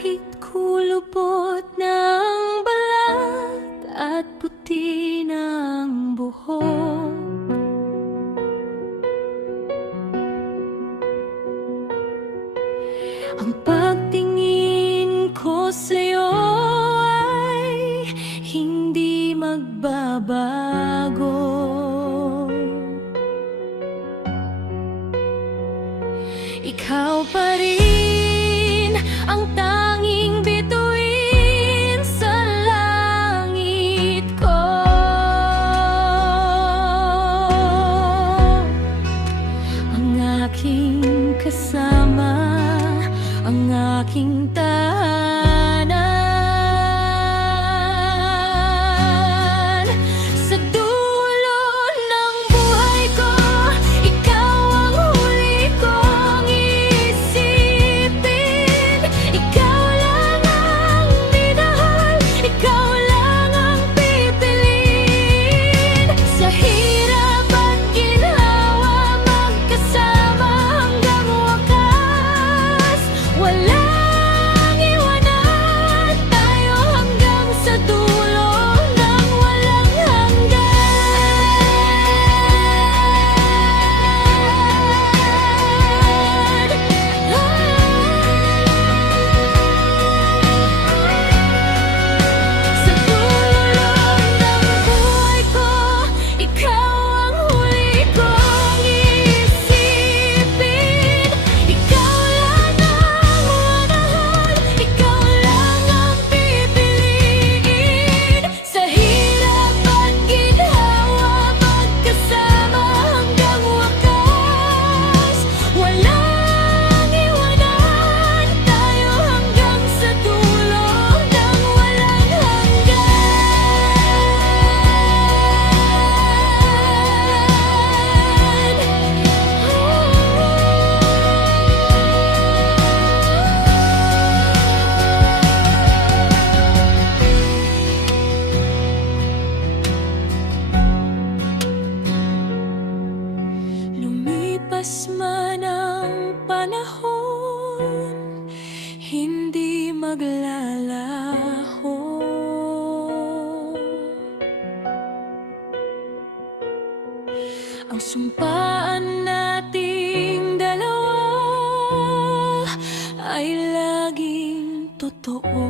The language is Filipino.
Kahit kulubot ng balat at puti ng buhok, ang pagtingin ko sa'yo ay hindi magbabago. Ikaw pa rin ang tanging bituin sa langit ko. Ang aking kasama, ang aking tahanan. Sa dulo ng buhay ko, ikaw ang huli kong iisipin. Ikaw lang ang minahal, ikaw lang ang pipiliin. Sa hirap at ginhawa, magkasama hanggang wakas. Walang iwanan, tayo hanggang sa dulo ng walang Sa dulo ng buhay ko, ikaw ang huli kong iisipin. Ikaw lang ang manahan, ikaw lang ang pipiliin. Sa hirap at ginhawa, magkasama hanggang wakas. Walang iwanan, tayo hanggang sa dulo ng walang Lumipas man ang panahon, hindi maglalaho. Ang sumpaan nating dalawa ay laging totoo.